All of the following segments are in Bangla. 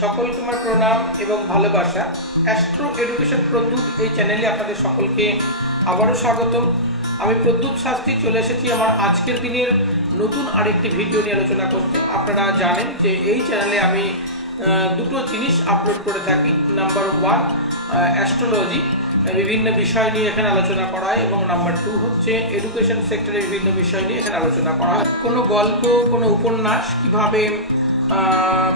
সকলকে আমার প্রণাম এবং ভালোবাসা। অ্যাস্ট্রো এডুকেশন প্রদ্যুৎ এই চ্যানেলে আপনাদের সকলকে আবারও স্বাগতম। আমি প্রদ্যুৎ শাস্ত্রী চলে এসেছি আমার আজকের দিনের নতুন আরেকটি ভিডিও নিয়ে আলোচনা করতে। আপনারা জানেন যে এই চ্যানেলে আমি দুটো জিনিস আপলোড করে থাকি। নাম্বার 1 অ্যাস্ট্রোলজি, বিভিন্ন বিষয় নিয়ে এখানে আলোচনা করা হয়, এবং নাম্বার 2 হচ্ছে এডুকেশন সেক্টরে বিভিন্ন বিষয় নিয়ে এখানে আলোচনা করা হয়। কোনো গল্প, কোনো উপন্যাস কিভাবে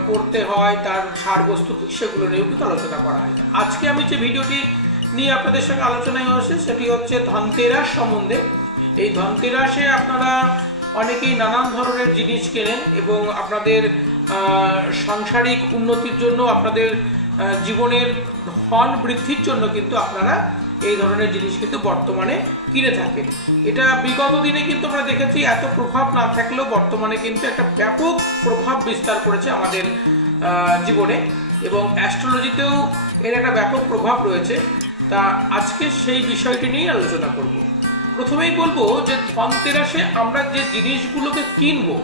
পড়তে হয়, তার সারবস্তু কী, সেগুলো নিয়েও কিন্তু আলোচনা করা হয়। আজকে আমি যে ভিডিওটি নিয়ে আপনাদের সঙ্গে আলোচনায় আসছে সেটি হচ্ছে ধনতেরাস সম্বন্ধে। এই ধনতেরাসে আপনারা অনেকেই নানান ধরনের জিনিস কেনেন এবং আপনাদের সাংসারিক উন্নতির জন্য, আপনাদের জীবনের ধন বৃদ্ধির জন্য কিন্তু আপনারা এই ধরনের জিনিস কিন্তু বর্তমানে কিনে থাকেন। এটা বিগত দিনে কিন্তু আমরা দেখেছি এত প্রভাব না থাকলেও বর্তমানে কিন্তু একটা ব্যাপক প্রভাব বিস্তার করেছে আমাদের জীবনে, এবং অ্যাস্ট্রোলজিতেও এর একটা ব্যাপক প্রভাব রয়েছে। তা আজকে সেই বিষয়টি নিয়ে আলোচনা করব। প্রথমেই বলবো যে ধনতেরাসে আমরা যে জিনিসগুলোকে কিনবো,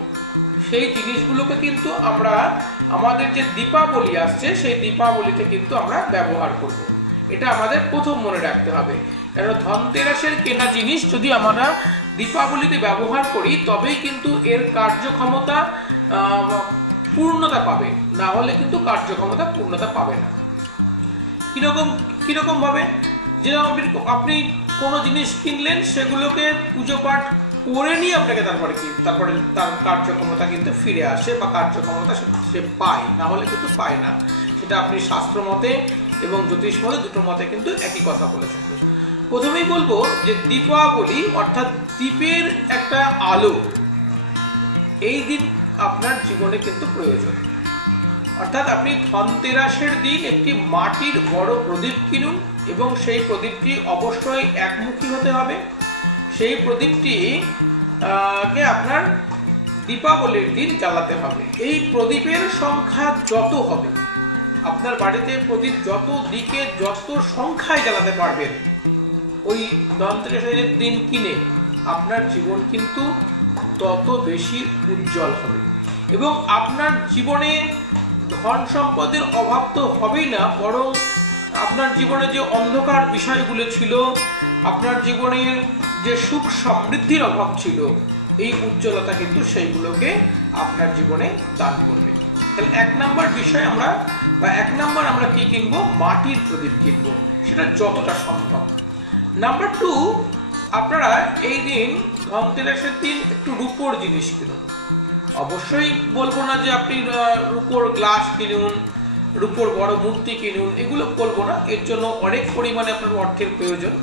সেই জিনিসগুলোকে কিন্তু আমরা আমাদের যে দীপাবলি আসছে সেই দীপাবলিতে কিন্তু আমরা ব্যবহার করব। এটা আমাদের প্রথম মনে রাখতে হবে, কারণ ধনতেরাসের কেনা জিনিস যদি আমরা দীপাবলিতে ব্যবহার করি তবেই কিন্তু এর কার্যক্ষমতা পূর্ণতা পাবে, না হলে কিন্তু কার্যক্ষমতা পূর্ণতা পাবে না। কিরকম ভাবে? যেরকম আপনি কোনো জিনিস কিনলেন, সেগুলোকে পুজো পাঠ করে নিয়ে আপনাকে তারপরে তার কার্যক্ষমতা কিন্তু ফিরে আসে, বা কার্যক্ষমতা সে পায়, না হলে কিন্তু পায় না। সেটা আপনি শাস্ত্র মতে এবং জ্যোতিষ মতে, দুটো মতে কিন্তু একই কথা বলে থাকেন। প্রথমেই বলবো যে দীপাবলি অর্থাৎ দ্বীপের একটা আলো এই দিন আপনার জীবনে কিন্তু প্রয়োজন। অর্থাৎ আপনি ধনতেরাসের দিন একটি মাটির বড় প্রদীপ কিনুন, এবং সেই প্রদীপটি অবশ্যই একমুখী হতে হবে। সেই প্রদীপটি কে আপনার দীপাবলির দিন জ্বালাতে হবে। এই প্রদীপের সংখ্যা যত হবে, আপনার বাড়িতে প্রদীপ যত দিকে যত সংখ্যায় জ্বালাতে পারবেন ওই ধনতেরাসের দিন কিনে, আপনার জীবন কিন্তু তত বেশি উজ্জ্বল হবে, এবং আপনার জীবনে ধন সম্পদের অভাব তো হবেই না, বরং আপনার জীবনে যে অন্ধকার বিষয়গুলো ছিল, আপনার জীবনের যে সুখ সমৃদ্ধির অভাব ছিল, এই উজ্জ্বলতা কিন্তু সেইগুলোকে আপনার জীবনে দান করবে। তাহলে 1 নম্বর বিষয় আমরা কি কিনবো? মাটির প্রদীপ কিনবো, সেটা যতটা সম্ভব। নাম্বার 2, আপনারা এই দিন ধনতেরাসের দিন একটু রূপোর জিনিস কিনুন। অবশ্যই বলবো না যে আপনি রূপোর গ্লাস কিনুন, রূপোর বড় মূর্তি কিনুন, এগুলো বলবো না। এর জন্য অনেক পরিমাণে আপনার অর্থের প্রয়োজন।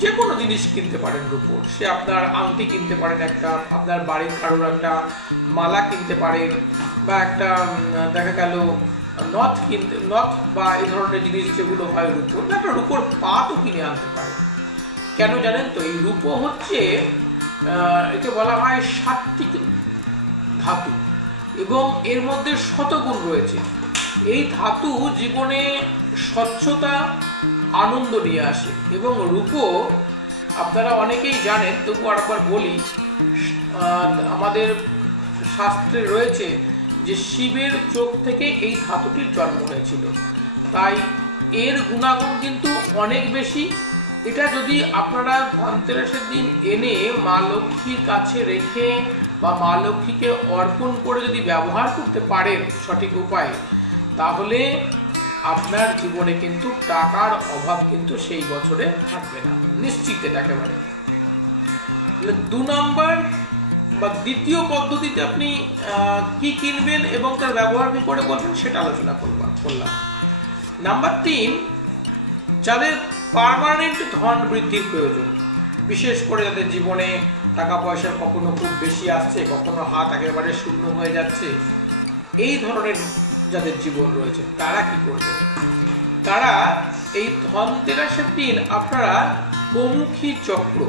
যে কোনো জিনিস কিনতে পারেন রূপোর, সে আপনার আংটি কিনতে পারেন, একটা আপনার বাড়ির কারোর একটা মালা কিনতে পারেন, বা একটা দেখা গেল নথ বা এই ধরনের জিনিস যেগুলো হয় রূপোর, বা একটা রূপোর পাতও কিনে আনতে পারেন। কেন জানেন তো? এই রূপো হচ্ছে একে বলা হয় সাত্ত্বিক ধাতু, এবং এর মধ্যে শতগুণ রয়েছে। এই ধাতু জীবনে স্বচ্ছতা, আনন্দ নিয়ে আসে। এবং রূপো আপনারা অনেকেই জানেন, তবু আরেকবার বলি, আমাদের শাস্ত্রে রয়েছে যে শিবের চোখ থেকে এই ধাতুটির জন্ম হয়েছিল, তাই এর গুণাগুণ কিন্তু অনেক বেশি। এটা যদি আপনারা ধনতেরাসের দিন এনে মা লক্ষ্মীর কাছে রেখে বা মা লক্ষ্মীকে অর্পণ করে যদি ব্যবহার করতে পারেন সঠিক উপায়ে, তাহলে আপনার জীবনে কিন্তু টাকার অভাব কিন্তু সেই বছরে থাকবে না, নিশ্চিত এটা একেবারে। 2 নম্বর বা দ্বিতীয় পদ্ধতিতে আপনি কি কিনবেন এবং তার ব্যবহার কি করে বলবেন সেটা আলোচনা করলাম। নাম্বার 3, যাদের পার্মানেন্ট ধন বৃদ্ধির প্রয়োজন, বিশেষ করে যাদের জীবনে টাকা পয়সা কখনো খুব বেশি আসছে, কখনো হাত একেবারে শূন্য হয়ে যাচ্ছে, এই ধরনের যাদের জীবন রয়েছে, তারা কি করবে? তারা এই ধনতেরাসের দিন আপনারা গোমুখী চক্র,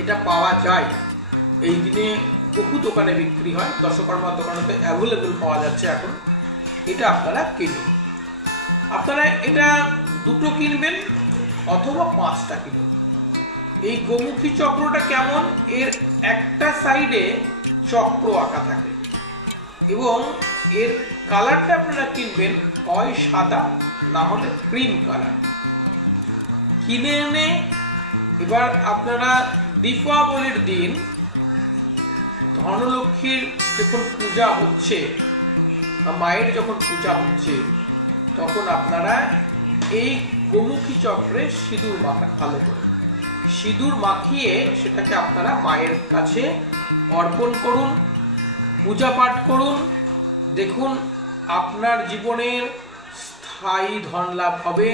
এটা পাওয়া যায় এই দিনে, বহু দোকানে বিক্রি হয়, দশকর্মার দোকানেতে অ্যাভেলেবল পাওয়া যাচ্ছে এখন। এটা আপনারা কিনুন। আপনারা এটা 2টো কিনবেন অথবা 5টা কিনুন। এই গোমুখী চক্রটা কেমন? এর একটা সাইডে চক্র আঁকা থাকে, এবং এর কালারটা আপনারা কিনবেন হয় সাদা, না হলে ক্রিম কালার। কিনে এনে এবার আপনারা দীপাবলির দিন ধনলক্ষ্মীর যখন পূজা হচ্ছে বা মায়ের যখন পূজা হচ্ছে, তখন আপনারা এই গোমুখী চক্রে সিঁদুর মাখান, ভালো করে সিঁদুর মাখিয়ে সেটাকে আপনারা মায়ের কাছে অর্পণ করুন, পূজা পাঠ করুন। দেখুন আপনার জীবনের স্থায়ী ধন লাভ হবে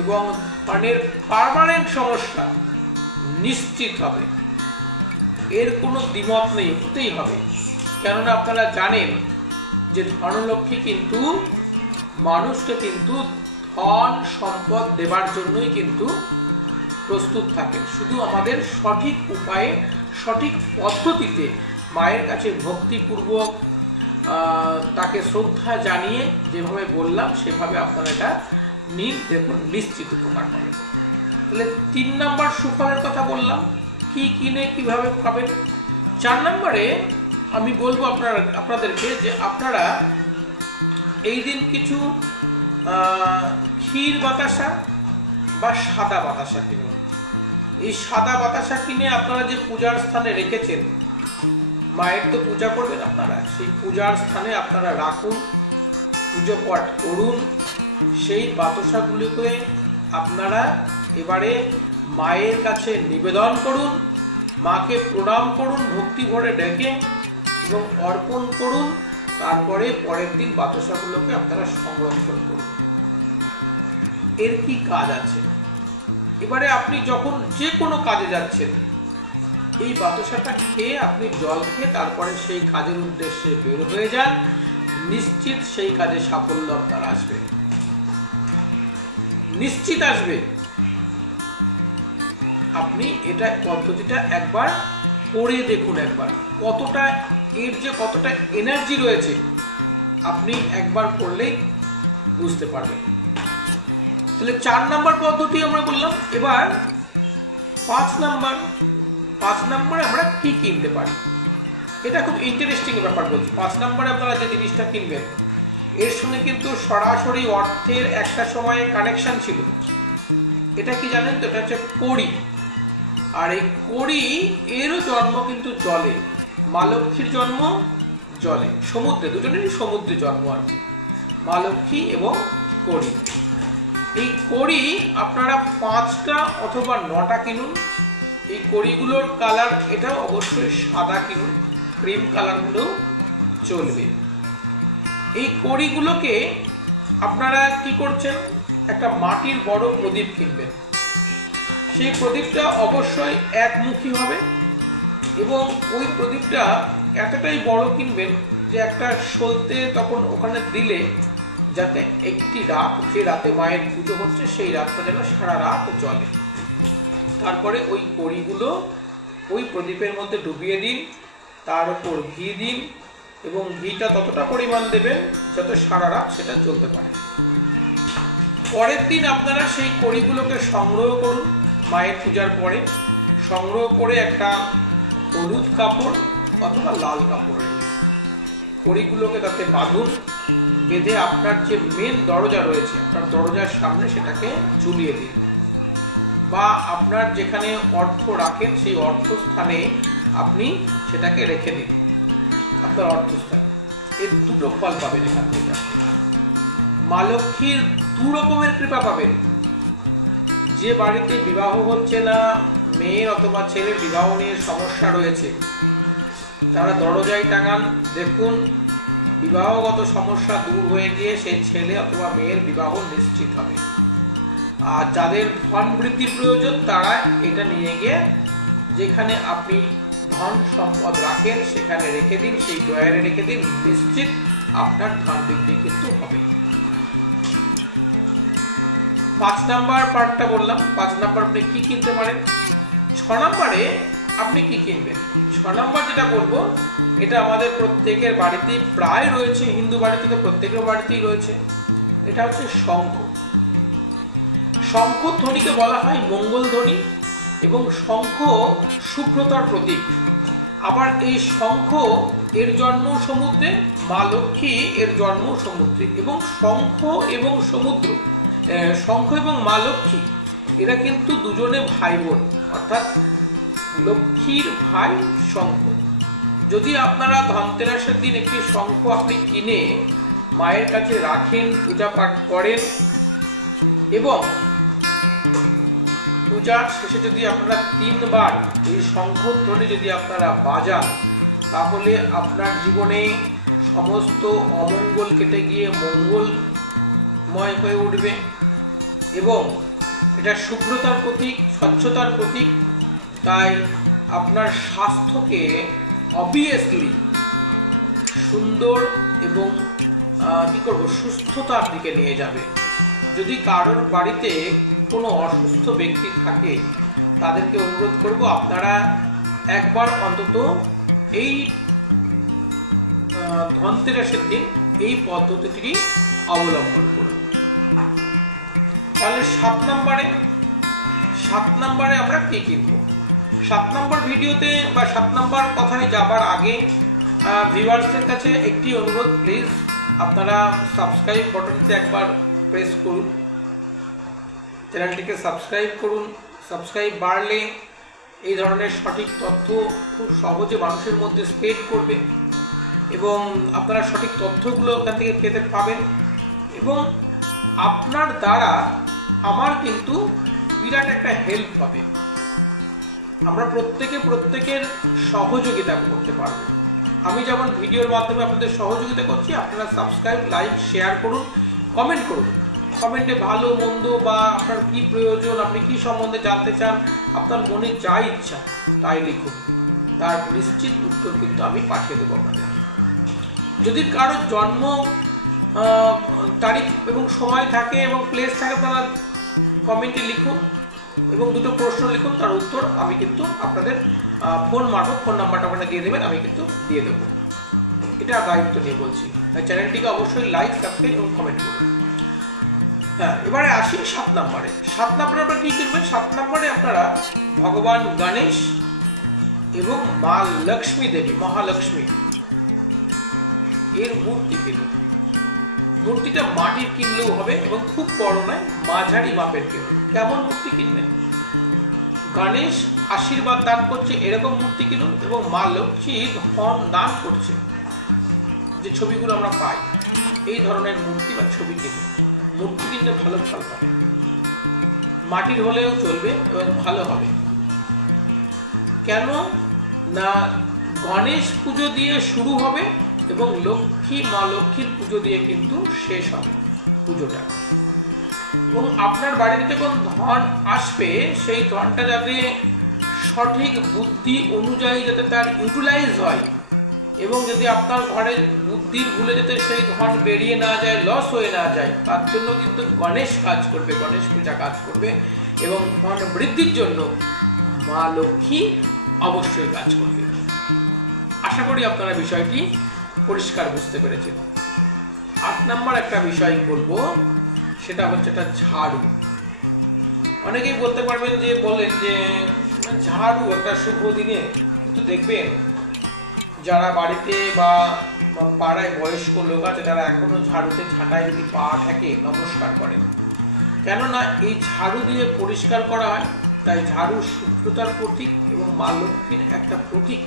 এবং ধনের পার্মানেন্ট সমস্যা নিশ্চিত হবে। এর কোনো দ্বিমত নেই, হতেই হবে। কেননা আপনারা জানেন যে ধনলক্ষ্মী কিন্তু মানুষকে কিন্তু ধন সম্পদ দেবার জন্যই কিন্তু প্রস্তুত থাকেন। শুধু আমাদের সঠিক উপায়ে, সঠিক পদ্ধতিতে মায়ের কাছে ভক্তিপূর্বক তাকে শ্রদ্ধা জানিয়ে যেভাবে বললাম সেভাবে আপনারা এটা নিন, দেখুন নিশ্চিত উপকার পাবেন। তাহলে 3 নম্বর সুফলের কথা বললাম, কি কিনে কিভাবে পাবেন। 4 নম্বরে আমি বলবো আপনাদেরকে যে আপনারা এই দিন কিছু ক্ষীর বাতাসা বা সাদা বাতাসা কিনুন। এই সাদা বাতাসা কিনে আপনারা যে পূজার স্থানে রেখেছেন, মায়ের তো পূজা করবেন আপনারা, সেই পূজার স্থানে আপনারা রাখুন, পুজো পাঠ করুন। সেই বাতাসাগুলিকে আপনারা এবারে মায়ের কাছে নিবেদন করুন, মাকে প্রণাম করুন ভক্তি ভরে ডেকে এবং অর্পণ করুন। তারপরে পরের দিন বাতাসাগুলোকে আপনারা সংরক্ষণ করুন। এর কি কাজ আছে? এবারে আপনি যখন যে কোনো কাজে যাচ্ছেন, এই বাতাসাটা খেয়ে আপনি জল খেয়ে তারপরে সেই কাজের উদ্দেশ্যে বের হয়ে যান, নিশ্চিত সেই কাজে সাফল্য আপনার আসবে, নিশ্চিত আসবে। আপনি এটা পদ্ধতিটা একবার করে দেখুন, একবার কতটা এর যে কতটা এনার্জি রয়েছে আপনি একবার করলেই বুঝতে পারবেন। তাহলে 4 নম্বর পদ্ধতি আমরা বললাম। এবার 5 নম্বরে আমরা কি কিনতে পারি, এটা খুব ইন্টারেস্টিং ব্যাপার বলছি। 5 নম্বরে আপনারা যে জিনিসটা কিনবেন, এর সঙ্গে কিন্তু সরাসরি অর্থের একটা সময়ে কানেকশন ছিল। এটা কি জানেন তো? এটা হচ্ছে কড়ি। আর এই কড়ি এরও জন্ম কিন্তু জলে, মা লক্ষ্মীর জন্ম জলে, সমুদ্রে, দুজনেরই সমুদ্রে জন্ম আর কি, মা লক্ষ্মী এবং কড়ি। এই কড়ি আপনারা 5টা অথবা 9টা কিনুন। এই কড়িগুলোর কালার এটাও অবশ্যই সাদা কিনুন, ক্রিম কালার হলেও চলবে। এই কড়িগুলোকে আপনারা কি করছেন, একটা মাটির বড় প্রদীপ কিনবেন। সেই প্রদীপটা অবশ্যই একমুখী হবে এবং ওই প্রদীপটা এতটাই বড় কিনবেন যে একটা সলতে তখন ওখানে দিলে যাতে একটি রাত, যে রাতে মায়ের পুজো হচ্ছে সেই রাতটা যেন সারা রাত জ্বলে। তারপরে ওই কড়িগুলো ওই প্রদীপের মধ্যে ডুবিয়ে দিন, তার উপর ঘি দিন এবং ঘিটা ততটা পরিমাণ দেবেন যাতে সারা রাত সেটা জ্বলতে পারে। পরের দিন আপনারা সেই কড়িগুলোকে সংগ্রহ করুন, মায়ের পূজার পরে সংগ্রহ করে একটা হলুদ কাপড় অথবা লাল কাপড়ের কড়িগুলোকে তাতে বাঁধুন। বেঁধে আপনার যে মেন দরজা রয়েছে, আপনার দরজার সামনে সেটাকে ঝুলিয়ে দিন, বা আপনার যেখানে অর্থ রাখেন সেই অর্থস্থানে আপনি সেটাকে রেখে দিন, আপনার অর্থস্থানে। এর 2টো ফল পাবেন এখান থেকে। মা লক্ষ্মীর 2 রকমের কৃপা পাবেন। যে বাড়িতে বিবাহ হচ্ছে না, মেয়ের অথবা ছেলের বিবাহ নিয়ে সমস্যা রয়েছে, তারা দরজায় টাঙান, দেখুন বিবাহগত সমস্যা দূর হয়ে গিয়ে সেই ছেলে অথবা মেয়ের বিবাহ নিশ্চিত হবে। আর যাদের ধন বৃদ্ধির প্রয়োজন তারা এটা নিয়ে গিয়ে যেখানে আপনি ধন সম্পদ রাখেন সেখানে রেখে দিন, সেই ড্রয়ারে রেখে দিন, নিশ্চিত আপনার ধন বৃদ্ধি কিন্তু হবে। 5 নম্বর পার্টটা বললাম। 5 নম্বর আপনি কি কিনতে পারেন। 6 নম্বরে আপনি কি কিনবেন। 6 নম্বর যেটা বলবো এটা আমাদের প্রত্যেকের বাড়িতেই প্রায় রয়েছে, হিন্দু বাড়িতে তো প্রত্যেকের বাড়িতেই রয়েছে। এটা হচ্ছে শঙ্খ। শঙ্খ ধ্বনিকে বলা হয় মঙ্গল ধ্বনি এবং শঙ্খ শুভ্রতার প্রতীক। আবার এই শঙ্খ এর জন্ম সমুদ্রে, মা লক্ষ্মী এর জন্ম সমুদ্রে, এবং শঙ্খ এবং সমুদ্র, শঙ্খ এবং মা লক্ষ্মী এরা কিন্তু দুজনে ভাই বোন, অর্থাৎ লক্ষ্মীর ভাই শঙ্খ। যদি আপনারা ধনতেরাসের দিন একটি শঙ্খ আপনি কিনে মায়ের কাছে রাখেন, পূজা পাঠ করেন এবং পূজার শেষে যদি আপনারা 3 বার এই শঙ্খধ্বনি যদি আপনারা বাজান, তাহলে আপনার জীবনে সমস্ত অমঙ্গল কেটে গিয়ে মঙ্গলময় হয়ে উঠবে। এবং এটা শুভ্রতার প্রতীক, স্বচ্ছতার প্রতীক, তাই আপনার স্বাস্থ্যকে অবভিয়াসলি সুন্দর এবং সুস্থতার দিকে নিয়ে যাবে। যদি কারোর বাড়িতে কোনো অসুস্থ ব্যক্তি থাকে, তাদেরকে অনুরোধ করব আপনারা একবার অন্তত এই ধনতেরাসের দিন এই পদ্ধতিটি অবলম্বন করুন। তাহলে 7 নম্বরে আমরা কি কিনব? 7 নম্বর ভিডিওতে বা 7 নম্বর কথায় যাবার আগে ভিউয়ার্সদের কাছে একটি অনুরোধ, প্লিজ আপনারা সাবস্ক্রাইব বাটনটি একবার প্রেস করুন, চ্যানেলটিকে সাবস্ক্রাইব করুন। সাবস্ক্রাইব বাড়লে এই ধরনের সঠিক তথ্য খুব সহজে মানুষের মধ্যে স্প্রেড করবে এবং আপনারা সঠিক তথ্যগুলো ওখান থেকে পেতে পাবেন এবং আপনার দ্বারা আমার কিন্তু বিরাট একটা হেল্প হবে। আমরা প্রত্যেকের সহযোগিতা করতে পারবো। আমি যেমন ভিডিওর মাধ্যমে আপনাদের সহযোগিতা করছি, আপনারা সাবস্ক্রাইব, লাইক, শেয়ার করুন, কমেন্ট করুন। কমেন্টে ভালো মন্দ বা আপনার কি প্রয়োজন, আপনি কি সম্বন্ধে জানতে চান, আপনার মনে যা ইচ্ছা তাই লিখুন, তার নিশ্চিত উত্তর কিন্তু আমি পাঠিয়ে দেবো আপনাদের। যদি কারোর জন্ম তারিখ এবং সময় থাকে এবং প্লেস থাকে, আপনারা কমেন্টে লিখুন এবং 2টো প্রশ্ন লিখুন, তার উত্তর আমি কিন্তু আপনাদের ফোন মারফত, ফোন নাম্বারটা আপনারা দিয়ে দেবেন, আমি কিন্তু দিয়ে দেবো। এটা দায়িত্ব নিয়ে বলছি। তাই চ্যানেলটিকে অবশ্যই লাইক, সাবস্ক্রাইব এবং কমেন্ট করুন। হ্যাঁ, এবারে আসি 7 নম্বরে। 7 নম্বরে আপনারা কী করবেন? 7 নম্বরে আপনারা ভগবান গণেশ এবং মা লক্ষ্মী দেবী, মহালক্ষ্মী এর মূর্তি কিনুন। মূর্তিটা মাটির কিনলেও হবে এবং খুব বড় নয়, মাঝারি মাপের কিনুন। কেমন মূর্তি কিনবেন? গণেশ আশীর্বাদ দান করছে এরকম মূর্তি কিনুন এবং মা লক্ষ্মী ধন দান করছে, যে ছবিগুলো আমরা পাই, এই ধরনের মূর্তি বা ছবি কিনুন। মূর্তি কিনলে ভালো ফল পাবে, মাটির হলেও চলবে এবং ভালো হবে। কেন না, গণেশ পুজো দিয়ে শুরু হবে এবং মা লক্ষ্মীর পুজো দিয়ে কিন্তু শেষ হবে পুজোটা। এবং আপনার বাড়িতে যখন ধন আসবে, সেই ধনটা যাতে সঠিক বুদ্ধি অনুযায়ী যাতে তার ইউটিলাইজ হয় এবং যদি আপনার ঘরের বুদ্ধির ভুলে যেতে সেই ধন বেরিয়ে না যায়, লস হয়ে না যায়, তার জন্য কিন্তু গণেশ কাজ করবে, গণেশ পূজা কাজ করবে এবং ধন বৃদ্ধির জন্য মা লক্ষ্মী অবশ্যই কাজ করবে। আশা করি আপনারা বিষয়টি পরিষ্কার বুঝতে পেরেছেন। 8 নম্বর একটা বিষয় বলবো, সেটা হচ্ছে একটা ঝাড়ু। অনেকেই বলতে পারবেন যে বলেন যে ঝাড়ু একটা শুভ দিনে, কিন্তু দেখবেন যারা বাড়িতে বা পাড়ায় বয়স্ক লোক আছে, তারা এখনো ঝাড়ুতে ঝাঁটায় যদি পা ঠেকে নমস্কার করেন। কেননা এই ঝাড়ু দিয়ে পরিষ্কার করা হয়, তাই ঝাড়ু শুভ্রতার প্রতীক এবং মা লক্ষ্মীর একটা প্রতীক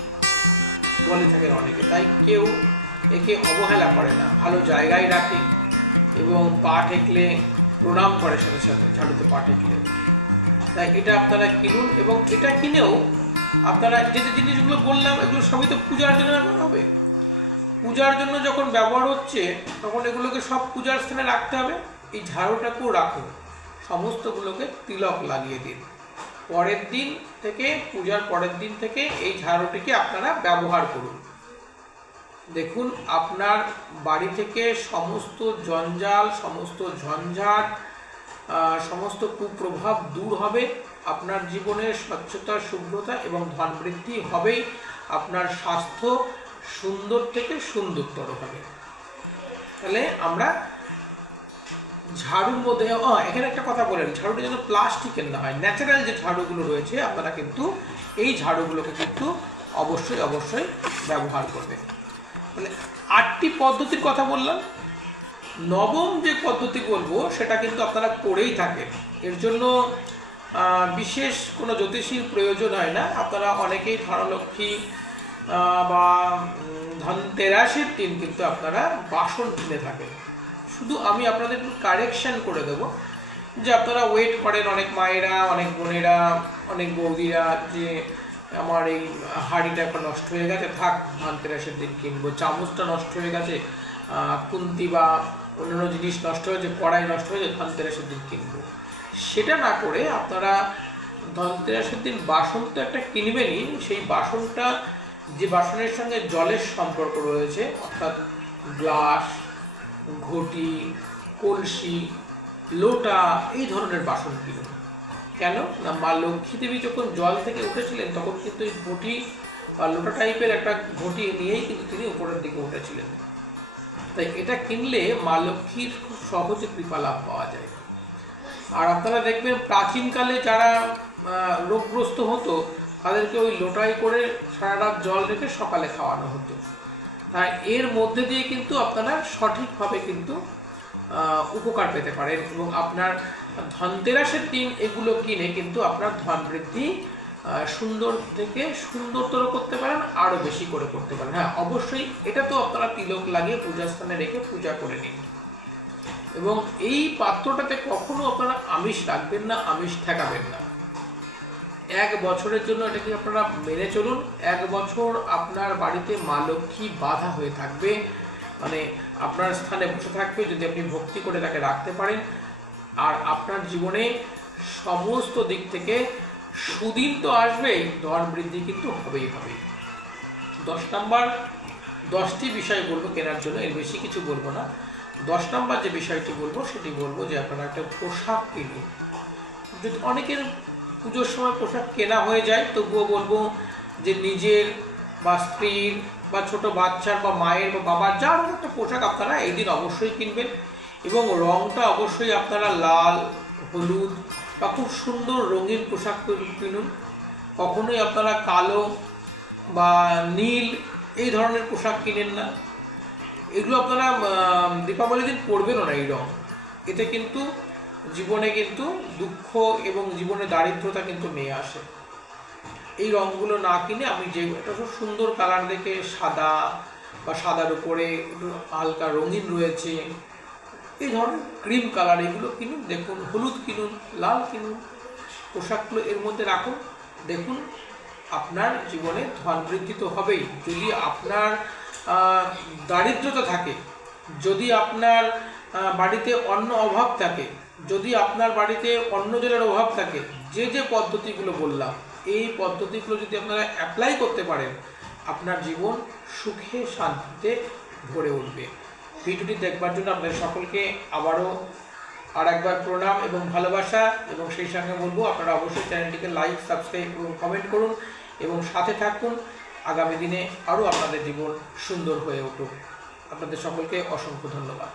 বলে থাকেন অনেকে। তাই কেউ একে অবহেলা করে না, ভালো জায়গায় রাখে এবং পা ঠেকলে প্রণাম করে সাথে সাথে, ঝাড়ুতে পা ঠেকলে। তাই এটা আপনারা কিনুন এবং এটা কিনেও আপনারা যে জিনিসগুলো বললাম, এগুলো সবই তো পূজার জন্য ব্যবহার হবে। পূজার জন্য যখন ব্যবহার হচ্ছে, তখন এগুলোকে সব পূজার স্থানে রাখতে হবে। এই ঝাড়ুটাকেও রাখুন, সমস্তগুলোকে তিলক লাগিয়ে দিন। পরের দিন থেকে, পূজার পরের দিন থেকে এই ঝাড়ুটিকে আপনারা ব্যবহার করুন। দেখুন, আপনার বাড়ি থেকে সমস্ত জঞ্জাল, সমস্ত ঝঞ্ঝাট, সমস্ত কুপ্রভাব দূর হবে। আপনার জীবনের স্বচ্ছতা, শুভ্রতা এবং ধন বৃদ্ধি হবেই। আপনার স্বাস্থ্য সুন্দর থেকে সুন্দরতর হবে। তাহলে আমরা ঝাড়ুর মধ্যে এখানে একটা কথা বলেন, ঝাড়ুটা যেন প্লাস্টিকের না হয়, ন্যাচারাল যে ঝাড়ুগুলো রয়েছে আপনারা কিন্তু এই ঝাড়ুগুলোকে কিন্তু অবশ্যই অবশ্যই ব্যবহার করবে। মানে 8টি পদ্ধতির কথা বললাম, নবম যে পদ্ধতি বলবো সেটা কিন্তু আপনারা করেই থাকেন, এর জন্য বিশেষ কোনো জ্যোতিষীর প্রয়োজন হয় না। আপনারা অনেকেই ধনলক্ষ্মী বা ধনতেরাসের দিন কিন্তু আপনারা বাসন কিনে থাকেন। শুধু আমি আপনাদের একটু কারেকশান করে দেবো যে আপনারা ওয়েট করেন, অনেক মায়েরা, অনেক বোনেরা, অনেক বৌদিরা, যে আমার এই হাঁড়িটা এখন নষ্ট হয়ে গেছে, থাক ধনতেরাসের দিন কিনবো, চামচটা নষ্ট হয়ে গেছে, খুন্তি বা অন্যান্য জিনিস নষ্ট হয়েছে, কড়াই নষ্ট হয়েছে, ধনতেরাসের দিন কিনবো। সেটা না করে আপনারা ধনতেরাসের দিন বাসন তো একটা কিনবেনই, সেই বাসনটা যে বাসনের সঙ্গে জলের সম্পর্ক রয়েছে, অর্থাৎ গ্লাস, ঘটি, কলসি, লোটা, এই ধরনের বাসন কিনুন। কেন না, মা লক্ষ্মী দেবী যখন জল থেকে উঠেছিলেন তখন কিন্তু এই ঘটি বা লোটা টাইপের একটা ঘটি নিয়েই কিন্তু তিনি উপরের দিকে উঠেছিলেন। তাই এটা কিনলে মা লক্ষ্মীর খুব সহজে কৃপা লাভ পাওয়া যায়। আর আপনারা দেখবেন প্রাচীনকালে যারা রোগগ্রস্ত হতো তাদেরকে ওই লোটায় করে সারা রাত জল রেখে সকালে খাওয়ানো হতো। তাই এর মধ্যে দিয়ে কিন্তু আপনারা সঠিকভাবে কিন্তু উপকার পেতে পারেন এবং আপনার ধনতেরাসের দিন এগুলো কিনে কিন্তু আপনার ধন বৃদ্ধি সুন্দর থেকে সুন্দরতর করতে পারেন, আরও বেশি করে করতে পারেন। হ্যাঁ, অবশ্যই এটা তো আপনারা তিলক লাগিয়ে পূজাস্থানে রেখে পূজা করে নিন এবং এই পাত্রটাতে কখনো আপনারা আমিষ রাখবেন না, আমিষ ঠেকাবেন না। 1 বছরের জন্য এটাকে আপনারা মেনে চলুন। 1 বছর আপনার বাড়িতে মা লক্ষ্মী বাধা হয়ে থাকবে, মানে আপনার স্থানে বসে থাকবে যদি আপনি ভক্তি করে তাকে রাখতে পারেন। আর আপনার জীবনে সমস্ত দিক থেকে সুদিন তো আসবেই, ধন বৃদ্ধি কিন্তু হবেই হবে। 10 নম্বর 10টি বিষয় বলবো কেনার জন্য, এর বেশি কিছু বলবো না। 10 নম্বর যে বিষয়টি বলবো সেটি বলবো যে আপনারা একটা পোশাক কিনুন। যদি অনেকের পুজোর সময় পোশাক কেনা হয়ে যায়, তবুও বলবো যে নিজের বা স্ত্রীর বা ছোট বাচ্চার বা মায়ের বা বাবার যার একটা পোশাক আপনারা এই দিন অবশ্যই কিনবেন এবং রঙটা অবশ্যই আপনারা লাল, হলুদ বা খুব সুন্দর রঙিন পোশাক কিনুন। কখনোই আপনারা কালো বা নীল এই ধরনের পোশাক কিনেন না। এগুলো আপনারা দীপাবলির দিন পরবেনও না এই রঙ। এতে কিন্তু জীবনে কিন্তু দুঃখ এবং জীবনে দারিদ্রতা কিন্তু নিয়ে আসে। এই রঙগুলো না কিনে আমি যে একটা খুব সুন্দর কালার দেখে, সাদা বা সাদার উপরে একটু হালকা রঙিন রয়েছে, এই ধরনের ক্রিম কালার এগুলো কিনুন। দেখুন, হলুদ কিনুন, লাল কিনুন, পোশাকগুলো এর মধ্যে রাখুন। দেখুন আপনার জীবনে ধন বৃদ্ধি তো হবেই। যদি আপনার দারিদ্রতা থাকে, যদি আপনার বাড়িতে অন্ন অভাব থাকে, যদি আপনার বাড়িতে অন্ন জলের অভাব থাকে, যে যে পদ্ধতিগুলো বললাম এই পদ্ধতিগুলো যদি আপনারা অ্যাপ্লাই করতে পারেন, আপনার জীবন সুখে শান্তিতে ভরে উঠবে। ভিডিওটি দেখবার জন্য আপনাদের সকলকে আবারও আরেকবার প্রণাম এবং ভালোবাসা, এবং সেই সঙ্গে বলবো আপনারা অবশ্যই চ্যানেলটিকে লাইক, সাবস্ক্রাইব এবং কমেন্ট করুন এবং সাথে থাকুন। আগামী দিনে আরও আপনাদের জীবন সুন্দর হয়ে উঠুক। আপনাদের সকলকে অসংখ্য ধন্যবাদ।